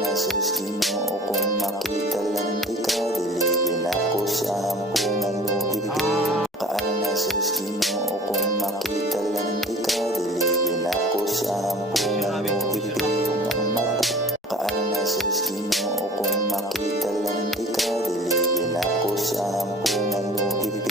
na sus Ginoo kung makita lang di ka dilipin ako sa ampungan mo ibig. Kaan na sus Ginoo kung makita lang di ka dilipin ako sa ampungan mo ibig ang mata. Kaan na sus Ginoo kung makita lang di ka dilipin ako sa ampungan mo ibig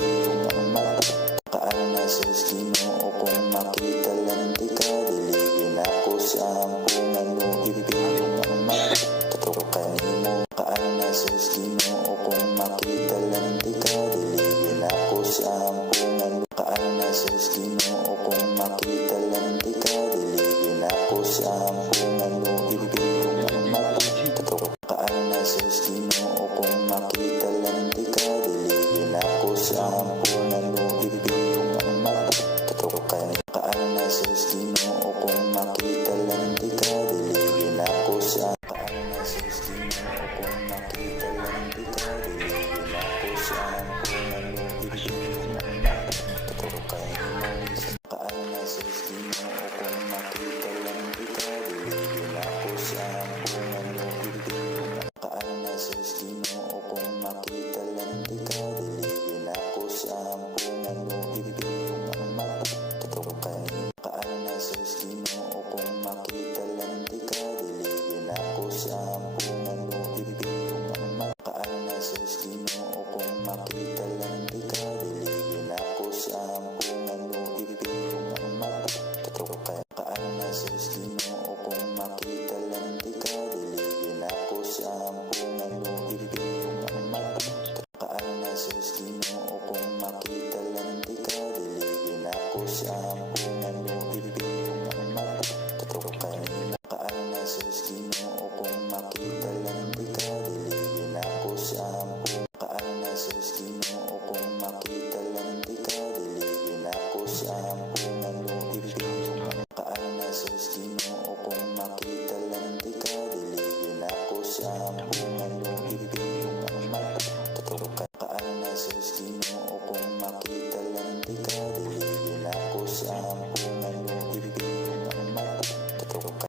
ang mata. Kaan na sus Ginoo kung makita lang di ka dilipin ako sa ampungan mo ibig ang mata. Totoo kanimo. Kaan na sus Ginoo kung makita lang di ka dilipin ako sa ampungan mo. Kaan na sus Ginoo kung makita lang di ka dilipin ako sa ampungan mo ibig ang mata. Totoo. Kaan na sus Ginoo kung makita lang di ka dilipin ako sa ampungan mo ibig ang mata. Totoo kanimo. Kaan na sus Ginoo kung makita lang di ka dilipin ako sa kaan na sus Ginoo kung makita lang di ka dilipin ako sa ampungan mo ibig ang mata. Totoo kanimo. Kaan na sus Ginoo kung makita lang di ka dilipin ako sa ampungan mo ibig. Kaan na sus Ginoo kung makita lang di ka dilipin ako sa ampungan mo ibig ang mata. Totoo kanimo. Kaan na sus Ginoo kung makita lang di ka dilipin ako sa ampungan mo ibig ang mata. Kaan na sus Ginoo kung makita lang di ka dilipin ako sa ampungan mo ibig ang mata. Totoo kanimo. Kaan na sus Ginoo kung makita lang di ka dilipin ako sa ampungan mo ibig ang mata. Kaan na sus Ginoo kung makita lang di ka dilipin ako sa ampungan mo ibig ang mata. Totoo kanimo. Kaan na sus Ginoo kung makita lang di ka dilipin ako sa ampungan. Kaan na sus Ginoo kung makita lang di ka dilipin ako sa ampungan mo ibig. Kaan na sus Ginoo kung makita lang di ka dilipin ako sa ampungan mo ibig ang mata. Totoo ka. Kaan na sus Ginoo kung makita lang di ka dilipin ako sa ampungan